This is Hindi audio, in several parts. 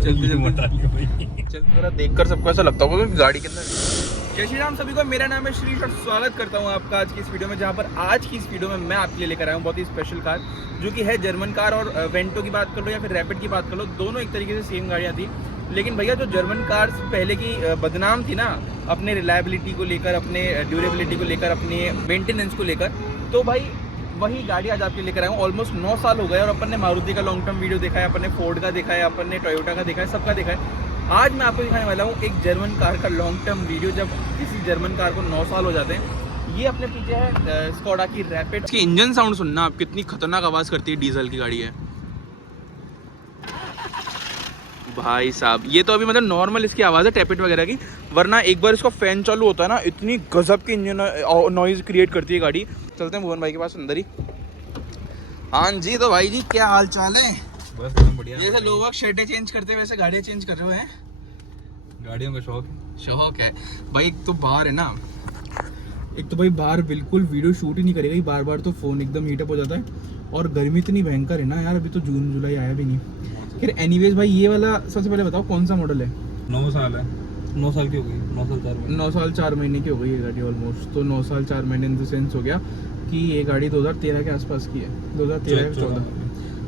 चलते देखकर सबको ऐसा लगता होगा कि गाड़ी के अंदर। जय श्री राम सभी को, मेरा नाम है श्रीश और स्वागत करता हूं आपका आज की इस वीडियो में, जहां पर आज की इस वीडियो में मैं आपके लिए लेकर आया हूं बहुत ही स्पेशल कार, जो कि है जर्मन कार। और वेंटो की बात कर लो या फिर रैपिड की बात कर लो, दोनों एक तरीके से सेम गाड़ियाँ थी। लेकिन भैया जो जर्मन कार्स पहले की बदनाम थी ना, अपने रिलायबिलिटी को लेकर, अपने ड्यूरेबिलिटी को लेकर, अपने मेंटेनेंस को लेकर, तो भाई वही गाड़ी आज आपके लेकर आया हूँ। ऑलमोस्ट 9 साल हो गए और अपन ने मारुति का लॉन्ग टर्म वीडियो देखा है, अपन ने फोर्ड का देखा है, अपन ने टोयोटा का देखा है, सबका देखा है। आज मैं आपको दिखाने वाला हूँ एक जर्मन कार का लॉन्ग टर्म वीडियो, जब किसी जर्मन कार को 9 साल हो जाते हैं। ये अपने पीछे है स्कोडा की रैपिड। इसकी इंजन साउंड सुनना आप, कितनी खतरनाक आवाज़ करती है, डीजल की गाड़ी है भाई साहब। ये तो अभी मतलब नॉर्मल इसकी आवाज़ है टैपिट वगैरह की, वरना एक बार इसका फैन चालू होता है ना, इतनी गजब की इंजन नॉइज़ क्रिएट करती है गाड़ी। चलते हैं भुवन भाई के पास अंदर ही। हाँ जी, तो भाई जी क्या हाल चाल है? बस एकदम बढ़िया। जैसे लोग शर्टें चेंज करते हैं वैसे गाड़ियाँ चेंज कर रहे हो हैं? गाड़ियों का शौक है भाई। एक तो बाहर है ना, एक तो भाई बाहर बिल्कुल वीडियो शूट ही नहीं करेगा, बार बार तो फ़ोन एकदम हीटअप हो जाता है, और गर्मी इतनी भयंकर है ना यार, अभी तो जून जुलाई आया भी नहीं। फिर एनीवेज भाई, ये वाला सबसे पहले बताओ कौन सा मॉडल है? 9 साल है। 9 साल की हो गई, 9 साल 4 महीने। 9 साल 4 महीने की हो गई ये गाड़ी ऑलमोस्ट। तो 9 साल 4 महीने इन द सेंस हो गया कि ये गाड़ी 2013 के आसपास की है। 2013 या 14,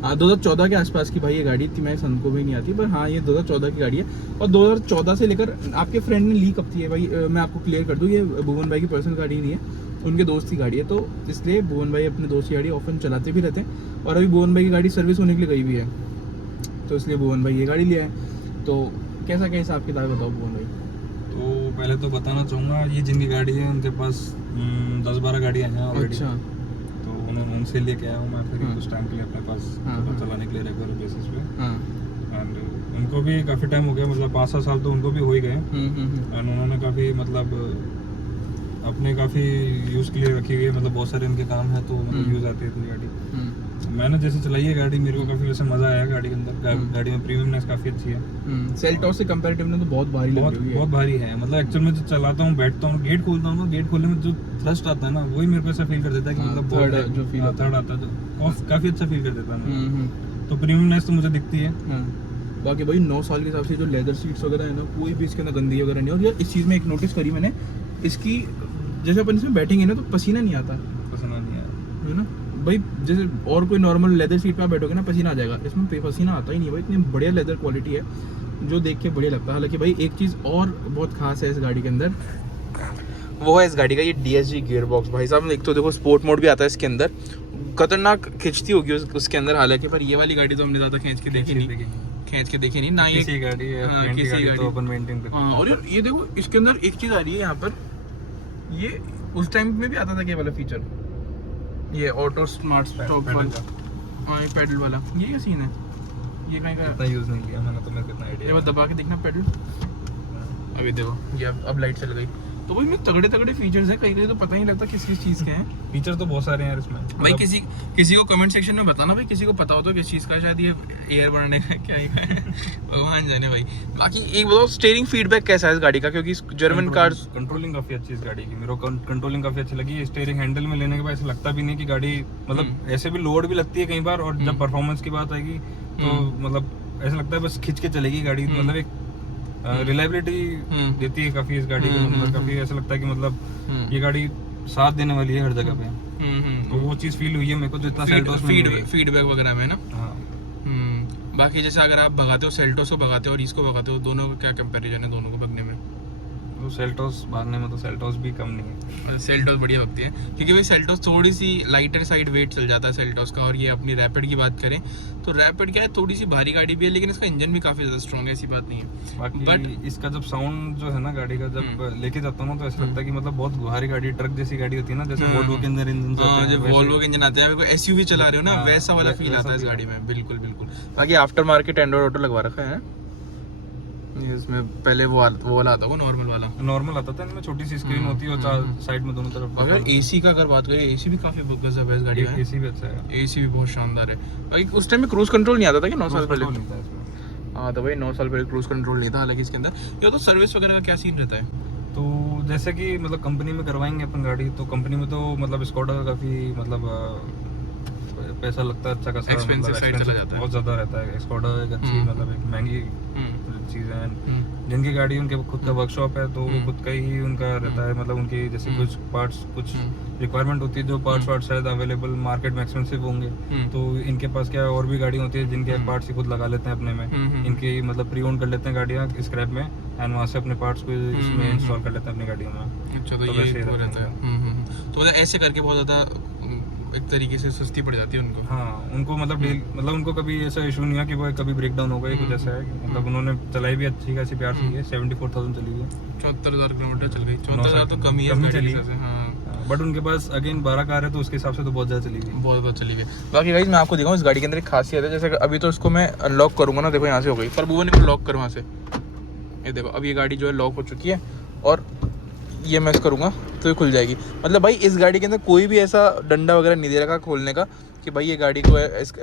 हाँ 2014 के आसपास की भाई ये गाड़ी थी। मैं सन को भी नहीं आती, पर हाँ ये 2014 की गाड़ी है। और 2014 से लेकर आपके फ्रेंड ने ली कब थी है भाई, मैं आपको क्लियर कर दूँ, ये भुवन भाई की पर्सनल गाड़ी नहीं है, उनके दोस्त की गाड़ी है। तो इसलिए भुवन भाई अपने दोस्त की गाड़ी ऑफन चलाते भी रहते हैं, और अभी भुवन भाई की गाड़ी सर्विस होने के लिए गई भी है, तो इसलिए भुवन भाई ये गाड़ी लिया है। तो कैसा क्या हिसाब किताब बताओ भुवन भाई? तो पहले तो बताना चाहूँगा, ये जिनकी गाड़ी है उनके पास 10-12 गाड़ियाँ हैं ऑलरेडी। अच्छा। तो उनसे लेके आया हूँ मैं फिर कुछ टाइम के लिए अपने पास चलाने के लिए रेगुलर बेसिस पे। एंड उनको भी काफ़ी टाइम हो गया, मतलब 5-7 साल तो उनको भी हो ही गए। एंड उन्होंने काफ़ी मतलब अपने काफ़ी यूज़ के लिए रखी हुई है, मतलब बहुत सारे इनके काम है, तो मतलब यूज़ आती है इतनी गाड़ी। मैंने जैसे चलाई है गाड़ी, मेरे को काफ़ी वैसे मज़ा आया गाड़ी के अंदर। गाड़ी में प्रीमियमनेस काफ़ी अच्छी है। सेल्टॉस से कंपैरेटिवली तो बहुत भारी लग रही है। बहुत भारी है, मतलब एक्चुअल में जो चलाता हूँ, बैठता हूँ, गेट खोलता हूँ ना, गेट खोलने में जो थ्रस्ट आता है ना, वही मेरे को ऐसा फील कर देता है कि मतलब थर्ड जो फील थर्ड आता है, तो काफ़ी अच्छा फील कर देता है। तो प्रीमियमनेस तो मुझे दिखती है। बाकी भाई 9 साल के हिसाब से जो लेदर सीट्स वगैरह है ना, कोई भी इसके अंदर गंदगी वगैरह नहीं। और यार इस चीज़ में एक नोटिस करी मैंने, इसकी जैसे अपन इसमें बैठेंगे ना तो पसीना नहीं आता, है ना भाई। जैसे और कोई नॉर्मल लेदर सीट पे आप बैठोगे ना, पसीना आ जाएगा, इसमें पसीना आता ही नहीं भाई। इतनी बढ़िया लेदर क्वालिटी है, जो देख के बढ़िया लगता है। हालांकि भाई एक चीज़ और बहुत खास है इस गाड़ी के अंदर, वो है इस गाड़ी का ये DSG गियर बॉक्स। भाई साहब एक तो देखो स्पोर्ट मोड भी आता है इसके अंदर, खतरनाक खिंचती होगी उसके अंदर हालांकि, पर ये वाली गाड़ी तो हमने ज़्यादा खींच के देखी नहीं ना। ये किसी गाड़ी है, किसी गाड़ी तो अपन मेंटेन करते हैं। और ये देखो इसके अंदर एक चीज़ आ रही है यहाँ पर, ये उस टाइम में भी आता था क्या वाला फीचर, ये ऑटो स्मार्ट स्टॉप वाला, हाँ ये पैडल वाला, ये क्या सीन है? ये कहीं का इतना यूज़ नहीं किया मैंने, तो मेरे को इतना आइडिया। ये बात दबा के देखना पैडल, अभी देखो ये अब लाइट चल गई। तो भाई में तगड़े फीचर्स हैं, कहीं तो पता ही नहीं लगता किस चीज़ के हैं। फीचर तो बहुत सारे हैं यार इसमें भाई। किसी को कमेंट सेक्शन में बताना भाई, किसी को पता हो तो किस चीज़ का, शायद ये एयर बढ़ाने का क्या है भगवान जाने भाई। बाकी एक बताओ स्टीयरिंग फीडबैक कैसा है इस गाड़ी का, क्योंकि जर्मन कार्स कंट्रोलिंग काफ़ी अच्छी है इस गाड़ी की, मेरे को कंट्रोलिंग काफ़ी अच्छी लगी। स्टीयरिंग हैंडल में लेने के बाद ऐसा लगता भी नहीं कि गाड़ी मतलब ऐसे भी लोड भी लगती है कई बार, और जब परफॉर्मेंस की बात आएगी तो मतलब ऐसा लगता है बस खींच के चलेगी गाड़ी, मतलब एक रिलायबिलिटी देती है काफ़ी इस गाड़ी के अंदर। काफ़ी ऐसा लगता है कि मतलब ये गाड़ी साथ देने वाली है हर जगह पे। तो वो चीज़ फील हुई है मेरे को, जो इतना सेल्टोस में फीडबैक वगैरह में ना। हाँ। बाकी जैसे अगर आप भगाते हो, सेल्टोस को भगाते हो और इसको भगाते हो, दोनों का क्या कंपैरिजन है दोनों को भगने में? तो सेल्टोस भागने में तो सेल्टोस भी कम नहीं है। सेल्टोस बढ़िया भगती है, क्योंकि भाई सेल्टोस थोड़ी सी लाइटर साइड वेट चल जाता है सेल्टोस का। और ये अपनी रैपिड की बात करें तो रैपिड क्या है, थोड़ी सी भारी गाड़ी भी है, लेकिन इसका इंजन भी काफ़ी ज़्यादा स्ट्रॉन्ग है, ऐसी बात नहीं है। बाकी बट इसका जब साउंड जो है ना गाड़ी का, जब लेके जाता हूँ ना, तो ऐसा लगता है कि मतलब बहुत भारी गाड़ी, ट्रक जैसी गाड़ी होती है ना, जैसे वोल्वो के अंदर इंजन होते हैं, वोल्वो के इंजन आते हैं, SUV चला रहे हो ना, वैसा वाला फील आता है इस गाड़ी में। बिल्कुल। बाकी आफ्टर मार्केट एंड्रॉइड ऑटो लगवा रखा है इसमें। पहले वो वाला आता होगा, नॉर्मल आता था, इनमें छोटी सी स्क्रीन होती है और साइड में दोनों तरफ। अगर AC का अगर बात करें, AC भी काफी गजब है इस गाड़ी में। AC भी अच्छा है, AC भी बहुत शानदार है भाई। उस टाइम में क्रूज कंट्रोल नहीं आता था क्या 9 साल पहले? हाँ तो भाई 9 साल पहले क्रूज कंट्रोल नहीं था। हालांकि इसके अंदर ये तो सर्विस वगैरह का क्या सीन रहता है? तो जैसे कि मतलब कंपनी में करवाएंगे अपन गाड़ी, तो कंपनी में तो मतलब स्कोडा का काफ़ी मतलब पैसा लगता है, अच्छा खासा Expensive side चला जाता है। बहुत ज़्यादा रहता है। स्कोडा एक अच्छी मतलब एक महंगी चीज़ है। जिनकी गाड़ी उनके खुद का वर्कशॉप है, तो वो खुद का ही उनका रहता है, मतलब उनकी जैसे कुछ पार्ट्स कुछ रिक्वायरमेंट होती है, जो पार्ट्स शायद अवेलेबल मार्केट में एक्सपेंसिव होंगे, तो इनके पास क्या और भी गाड़ी होती है जिनके पार्ट्स ही खुद लगा लेते हैं अपने में, इनकी मतलब प्री ओन कर लेते हैं गाड़ियाँ स्क्रैप में, एंड वहाँ से अपने पार्ट्स को इसमें इंस्टॉल कर लेते हैं अपनी गाड़ियों में। अच्छा, तो ये रहता है। तो मतलब ऐसे करके बहुत ज़्यादा एक तरीके से सस्ती पड़ जाती है उनको। हाँ, उनको मतलब उनको कभी ऐसा इशू नहीं है कि वो कभी ब्रेक डाउन होगा या कुछ ऐसा है। मतलब उन्होंने चलाई भी अच्छी खासी प्यार से है, 74,000 चली है, 74,000 किलोमीटर चल गई। 74,000 तो कम ही है चली, हाँ। बट उनके पास अगेन 12 कार है, तो उसके हिसाब से तो बहुत ज़्यादा चली गई, बहुत बहुत चली गई। बाकी गाइस मैं आपको दिखाऊँ इस गाड़ी के अंदर एक खासियत है, जैसे अभी तो इसको मैं अनलॉक करूँगा ना, देखो यहाँ से हो गई, पर वो नहीं लॉक करूँ वहाँ से, ये देखो अब ये गाड़ी जो है लॉक हो चुकी है, और ये मैं करूँगा तो ये खुल जाएगी। मतलब भाई इस गाड़ी के अंदर कोई भी ऐसा डंडा वगैरह नहीं दे रखा खोलने का कि भाई ये गाड़ी को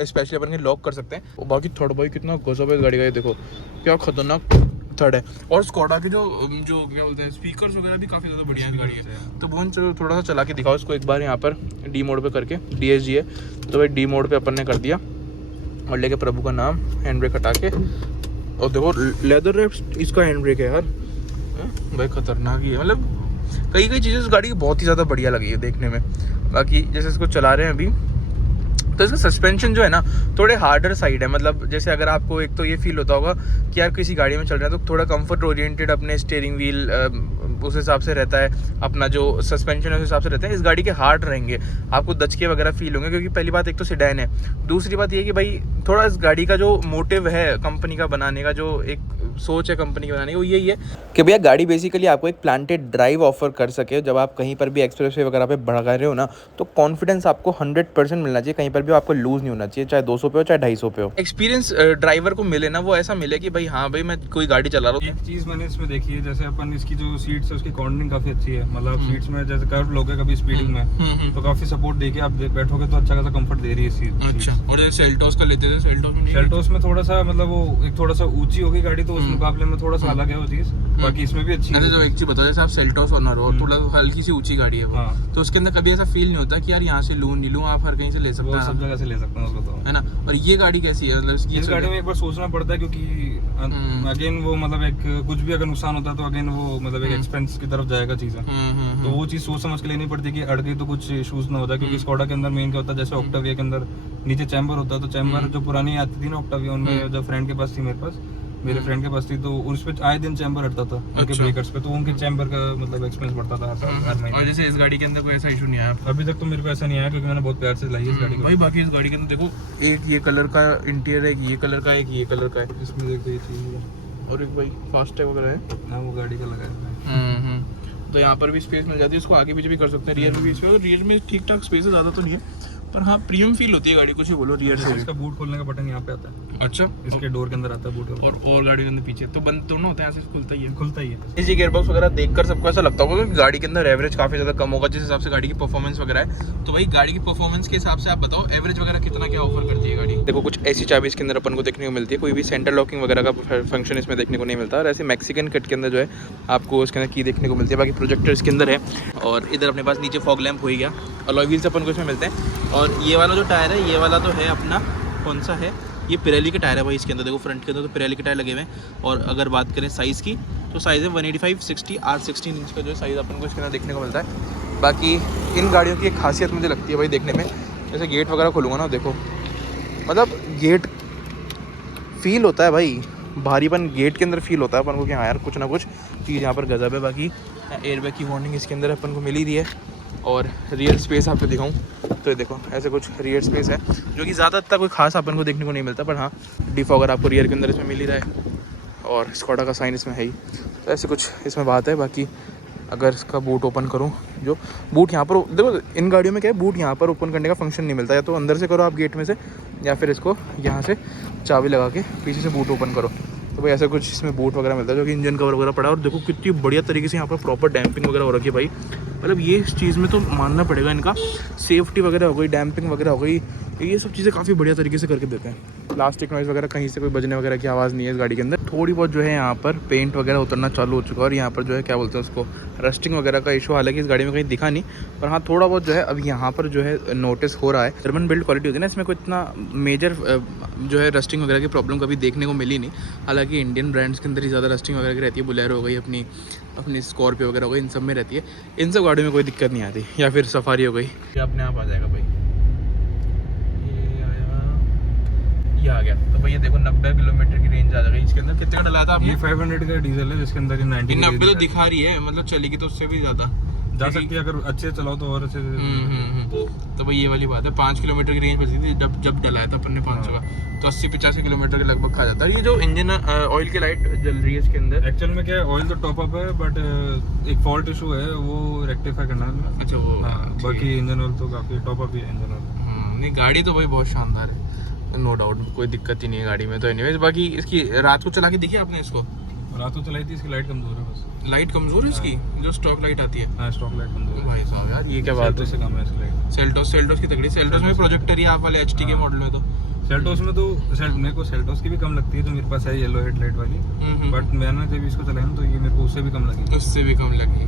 स्पेशली अपन के लॉक कर सकते हैं। और बाकी थर्ड भाई कितना गजब है इस गाड़ी का, ये देखो क्या खतरनाक थर्ड है। और स्कोडा के जो क्या बोलते हैं स्पीकर्स वगैरह भी काफ़ी ज़्यादा बढ़िया गाड़ी है। तो बोन चलो थोड़ा सा चला के दिखाओ इसको एक बार, यहाँ पर डी मोड पे करके, DSG है तो भाई डी मोड पे अपन ने कर दिया, और लेके प्रभु का नाम, हैंड ब्रेक हटा के, और देखो लेदर रैप इसका हैंड ब्रेक है यार भाई, खतरनाक ही है। मतलब कई चीज़ें इस गाड़ी की बहुत ही ज़्यादा बढ़िया लगी है देखने में। बाकी जैसे इसको चला रहे हैं अभी, तो इसका सस्पेंशन जो है ना थोड़े हार्डर साइड है। मतलब जैसे अगर आपको एक तो ये फील होता होगा कि यार किसी गाड़ी में चल रहे हैं तो थोड़ा कंफर्ट ओरिएंटेड अपने स्टीयरिंग व्हील उस हिसाब से रहता है, अपना जो सस्पेंशन है उस हिसाब से रहता है। इस गाड़ी के हार्ड रहेंगे, आपको दचके वगैरह फील होंगे, क्योंकि पहली बात एक तो सेडान है, दूसरी बात ये कि भाई थोड़ा इस गाड़ी का जो मोटिव है कंपनी का बनाने का, जो एक सोच है कंपनी की बनाने की, वो यही है कि भैया गाड़ी बेसिकली आपको एक प्लांटेड ड्राइव ऑफर कर सके। जब आप कहीं पर भी एक्सप्रेसवे वगैरह पे भगा रहे हो ना, तो कॉन्फिडेंस आपको 100% मिलना चाहिए, कहीं पर भी आपको लूज नहीं होना चाहिए, चाहे 200 पे हो चाहे 250 पे हो। एक्सपीरियंस ड्राइवर को मिले ना, वो ऐसा मिले कि भाई हाँ भाई मैं कोई गाड़ी चला रहा हूँ। एक चीज मैंने इसमें देखी है, जैसे अपन इसकी जो सीट्स है उसकी कॉर्नरिंग काफी अच्छी है। मतलब सीट्स में जैसे कर्व लोगे कभी स्पीडिंग में, तो काफी सपोर्ट देके आप बैठोगे तो अच्छा खासा कंफर्ट दे रही है सीट। अच्छा, और जैसे सेल्टोस का लेते थे, सेल्टोस में थोड़ा सा मतलब वो एक थोड़ा सा ऊंची होगी गाड़ी, तो उस मुकाबले में थोड़ा सा अलग है वो चीज। बाकी इसमें भी अच्छी है। जो एक चीज बताओ, जैसे आप सेल्टोस ऑनर हो, थोड़ा हल्की सी ऊंची गाड़ी है वो, तो उसके अंदर कभी ऐसा फील नहीं होता कि यार यहाँ से लूं नहीं लूं, आप हर कहीं से ले सकते हैं, सब जगह से ले सकते हैं उसको, तो है ना। और ये गाड़ी कैसी है, मतलब इस गाड़ी में एक बार सोचना पड़ता है, क्योंकि अगेन वो मतलब एक कुछ भी अगर नुकसान होता है तो अगेन वो मतलब एक एक्सपेंस की तरफ जाएगा चीजें, तो वो चीज सोच समझ के लेनी पड़ती है कि अड़ गई तो कुछ इशूज ना होता है। क्योंकि स्कोडा के अंदर मेन क्या होता है, जैसे ऑक्टाविया के अंदर नीचे चैम्बर होता है, तो चैम्बर जो पुरानी आती थी ना ऑक्टाविया, उनमें जो फ्रेंड के पास थी, मेरे फ्रेंड के पास थी, तो उस पे आए दिन चैम्बर हटता था उनके ब्रेकर्स पे, तो उनके चैम्बर का मतलब एक्सपेंस बढ़ता था हर महीने। और जैसे इस गाड़ी के अंदर कोई ऐसा इशू नहीं आया अभी तक, तो मेरे को ऐसा नहीं आया, क्योंकि मैंने बहुत प्यार से लाई है इस गाड़ी को भाई। बाकी इस गाड़ी के अंदर देखो, एक ये कलर का इंटीरियर है, एक ये कलर का, एक ये कलर का है, इसमें देखो ये चीज है, और एक भाई फास्ट टैग वगैरह है। हाँ, वो गाड़ी का लगा है। तो यहाँ पर भी स्पेस मिल जाती है, इसको आगे पीछे भी कर सकते हैं, रियर में भी स्पेस, रियर में ठीक ठाक स्पेस है, ज़्यादा तो नहीं है, पर हाँ प्रीमियम फील होती है गाड़ी, कुछ ही बोलो रियर से। इसका बूट खोलने का बटन यहाँ पे आता है। अच्छा, इसके डोर के अंदर आता है बूट, और गाड़ी के अंदर पीछे तो बंद तो ना होता है, ऐसे खुलता ही है। खुलता ही है। इसी गियरबॉक्स वगैरह देखकर सबको ऐसा लगता होगा कि गाड़ी के अंदर एवरेज काफ़ी ज़्यादा कम होगा, जिस हिसाब से गाड़ी की परफॉर्मेंस वगैरह है। तो भाई गाड़ी की परफॉर्मेंस के हिसाब से आप बताओ एवरेज वगैरह कितना क्या ऑफर करती है गाड़ी। देखो कुछ ऐसी चाबी इसके अंदर अपन को देखने को मिलती है, कोई भी सेंटर लॉकिंग वगैरह का फंक्शन इसमें देखने को नहीं मिलता, और ऐसे मैक्सिकन कट के अंदर जो है आपको इसके अंदर की देखने को मिलती है। बाकी प्रोजेक्टर इसके अंदर है, और इधर अपने पास नीचे फॉग लैंप हो ही गया, अलॉय व्हील्स अपन को इसमें मिलते हैं। और ये वाला जो टायर है, ये वाला तो है अपना, कौन सा है, ये पिरेली के टायर है भाई। इसके अंदर देखो फ्रंट के अंदर तो पिरेली के टायर लगे हुए हैं। और अगर बात करें साइज़ की, तो साइज़ है 185/60 R16 इंच का जो साइज़ अपन को इसके अंदर देखने को मिलता है। बाकी इन गाड़ियों की एक खासियत मुझे लगती है भाई देखने में, जैसे गेट वगैरह खोलूँगा ना, देखो मतलब गेट फील होता है भाई, भारीपन गेट के अंदर फील होता है अपन को कि हाँ यार कुछ ना कुछ चीज़ यहाँ पर गजब है। बाकी एयरबैग की वार्निंग इसके अंदर अपन को मिल ही रही है। और रियर स्पेस आपको दिखाऊं तो ये देखो ऐसे कुछ रियर स्पेस है, जो कि ज़्यादा इतना कोई खास अपन को देखने को नहीं मिलता, पर हाँ डिफॉगर आपको रियर के अंदर इसमें मिल ही रहा है, और स्कोडा का साइन इसमें है ही, तो ऐसे कुछ इसमें बात है। बाकी अगर इसका बूट ओपन करूँ, जो बूट यहाँ पर देखो, इन गाड़ियों में क्या है, बूट यहाँ पर ओपन करने का फंक्शन नहीं मिलता, या तो अंदर से करो आप गेट में से, या फिर इसको यहाँ से चाबी लगा के पीछे से बूट ओपन करो। तो भाई ऐसा कुछ इसमें बूट वगैरह मिलता है, जो कि इंजन कवर वगैरह पड़ा है। और देखो कितनी बढ़िया तरीके से यहाँ पर प्रॉपर डैम्पिंग वगैरह हो रखी है भाई, मतलब ये इस चीज़ में तो मानना पड़ेगा इनका, सेफ्टी वगैरह हो गई, डैम्पिंग वगैरह हो गई, ये सब चीज़ें काफ़ी बढ़िया तरीके से करके देते हैं। प्लास्टिक नॉइज़ वगैरह कहीं से कोई बजने वगैरह की आवाज़ नहीं है इस गाड़ी के अंदर। थोड़ी बहुत जो है यहाँ पर पेंट वगैरह उतरना चालू हो चुका है और यहाँ पर जो है क्या बोलते हैं उसको, रस्टिंग वगैरह का इशू हालांकि इस गाड़ी में कहीं दिखा नहीं, पर हाँ थोड़ा बहुत जो है अब यहाँ पर जो है नोटिस हो रहा है। जर्मन बिल्ड क्वालिटी होती है ना, इसमें कोई इतना मेजर जो है रस्टिंग वगैरह की प्रॉब्लम कभी देखने को मिली नहीं। हालांकि इंडियन ब्रांड्स के अंदर ही ज़्यादा रस्टिंग वगैरह की रहती है, बोलेरो हो गई, अपनी स्कॉर्पियो वगैरह हो गई, इन सब में रहती है। इन सब गाड़ियों में कोई दिक्कत नहीं आती, या फिर सफारी हो गई, ये अपने आप आ जाएगा भाई। ये आ गया तो भैया देखो 90 किलोमीटर की रेंज आ जाएगी इसके अंदर। कितने का डलाया था आपने? ये 500 का डीजल है जिसके अंदर 90 तो दिखा रही है, मतलब चलेगी तो उससे भी ज़्यादा जा सकती है अगर अच्छे चलाओ तो और अच्छे से। तो भाई ये वाली बात है, 5 किलोमीटर की रेंज बची थी जब डलाया था अपन ने 500 का, तो 80-85 किलोमीटर के लगभग खा जाता है। ये जो इंजन ऑयल की लाइट जल रही है इसके अंदर, एक्चुअल में क्या है, ऑयल तो टॉप अप है बट एक फॉल्ट इशू है, वो रेक्टिफाई करना है। अच्छा वो बाकी इंजन ऑयल तो काफी टॉप अप ही है इंजन ऑयल। नहीं गाड़ी तो भाई बहुत शानदार है, नो डाउट, कोई दिक्कत ही नहीं है गाड़ी में। तो एनीवेज बाकी इसकी रात को चला के देखिए आपने इसको? रात को चलाई थी, इसकी लाइट कमजोर है बस। लाइट कमजोर है इसकी, जो स्टॉक लाइट आती है? हाँ स्टॉक लाइट कमजोर है भाई साहब यार ये क्या बात है। से कम है इसकी लाइट। सेल्टोस की तगड़ी, सेल्टोस में प्रोजेक्टर ही आप वाले एचटी के मॉडल में तो सेल्टोस में तो मेरे को सेल्टोस की भी कम लगती है जो मेरे पास है, येलो हेडलाइट वाली। बट मैंने जब इसको चलाया तो ये मेरे को उससे भी कम लगी। उससे भी कम लगी।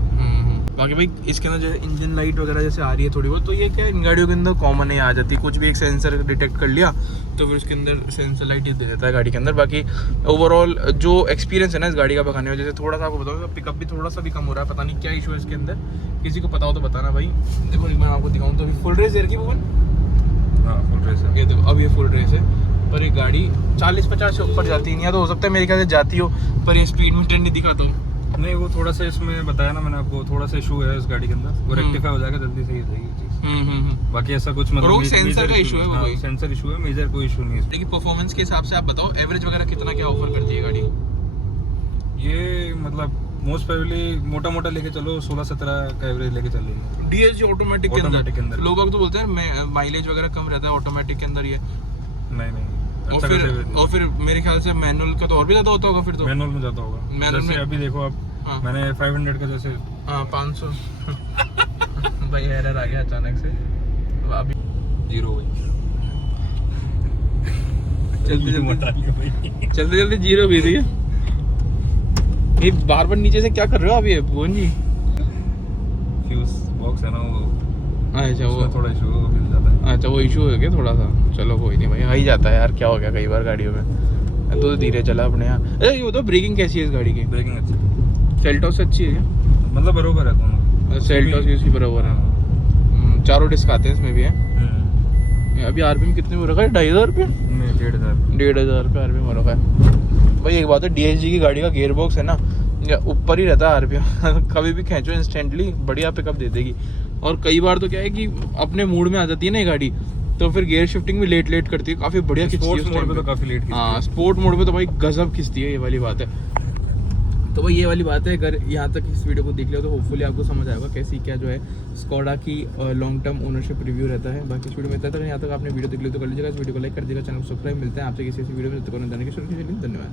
बाकी भाई इसके अंदर जो है इंजन लाइट वगैरह जैसे आ रही है थोड़ी बहुत, तो ये क्या इन गाड़ियों के अंदर कॉमन है, आ जाती है। कुछ भी एक सेंसर डिटेक्ट कर लिया तो फिर उसके अंदर सेंसर लाइट ही दे देता है गाड़ी के अंदर। बाकी ओवरऑल जो एक्सपीरियंस है ना इस गाड़ी का भगाने में, जैसे थोड़ा सा आपको बताऊँ पिकअप भी थोड़ा सा भी कम हो रहा है, पता नहीं क्या इशू है इसके अंदर, किसी को पता हो तो बताना भाई। देखो एक बार आपको दिखाऊँ तो अभी फुल रेस एयर की भवन, हाँ फुल रेस है ये देखो अब ये फुल रेस है, पर एक गाड़ी 40-50 से ऊपर जाती नहीं है, तो हो सकता है मेरे ख्याल से जाती हो, पर ये स्पीड मीटर नहीं दिखाता हूँ। नहीं वो थोड़ा सा इसमें बताया ना मैंने आपको, थोड़ा सा इशू है इस गाड़ी के अंदर, वो रेक्टिफाई हो जाएगा जल्दी से, ये सही चीज। बाकी ऐसा कुछ मतलब सेंसर का इशू है, वो भाई सेंसर इशू है, मेजर कोई इशू नहीं है। लेकिन परफॉर्मेंस के हिसाब से आप बताओ एवरेज वगैरह कितना क्या ऑफर करती है गाड़ी? ये मतलब मोस्ट प्रोबेबली मोटा लेके चलो 16-17 का एवरेज लेके चलेगी डीएसजी ऑटोमेटिक के अंदर। लोग तो बोलते हैं माइलेज वगैरह कम रहता है ऑटोमेटिक के अंदर, ये नहीं और फिर मेरे ख्याल से मैनुअल का तो और भी ज्यादा होता होगा फिर तो। मैनुअल में ज्यादा होगा, मैनुअल में अभी देखो आप, मैंने 500 का जैसे 500 भाई एरर आ गया अचानक से, अभी 0 जल्दी 0 भी रही है। ये बार नीचे से क्या कर रहे हो आप ये भुवन जी? फ्यूज बॉक्स है ना वो, अच्छा वो थोड़ा इशू मिल जाता है। अच्छा वो इशू है क्या थोड़ा सा? चलो कोई नहीं भाई, आ ही जाता है यार, क्या हो गया कई बार गाड़ियों में, तो धीरे चला अपने यहाँ। अरे ये तो ब्रेकिंग कैसी है इस गाड़ी की? ब्रेकिंग अच्छी है, सेल्टोस से अच्छी है क्या? मतलब बरोबर है दोनों, सेल्टोस की उसकी बराबर है। चारों डिस्क आते हैं इसमें भी है। अभी आरपीएम कितने में रखा है? 2500 रुपये? 1500 रुपये आरपीएम हो रखा है भाई। एक बात है डीएसजी की गाड़ी का गियर बॉक्स है ना ऊपर ही रहता है आरपीएम कभी भी खींचो इंस्टेंटली बढ़िया पिकअप दे देगी। और कई बार तो क्या है कि अपने मूड में आ जाती है ना ये गाड़ी, तो फिर गियर शिफ्टिंग भी लेट करती है, काफी बढ़िया खींचती है। स्पोर्ट्स मोड पे तो काफी लेट खींचती है। हाँ स्पोर्ट मोड पे तो भाई गजब खींचती है, ये वाली बात है। तो भाई ये वाली बात है, अगर यहाँ तक इस वीडियो को देख लिया तो होपफुली आपको समझ आएगा कैसी क्या जो है स्कोडा की लॉन्ग टर्म ओनरशिप रिव्यू रहता है। बाकी इस वीडियो में इतना तक, यहाँ तक आपने वीडियो देख लिया तो कर लीजिएगा, इस वीडियो को लाइक कर दीजिएगा, चैनल को सब्सक्राइब। मिलते हैं आपसे किसी वीडियो में, धन्यवाद।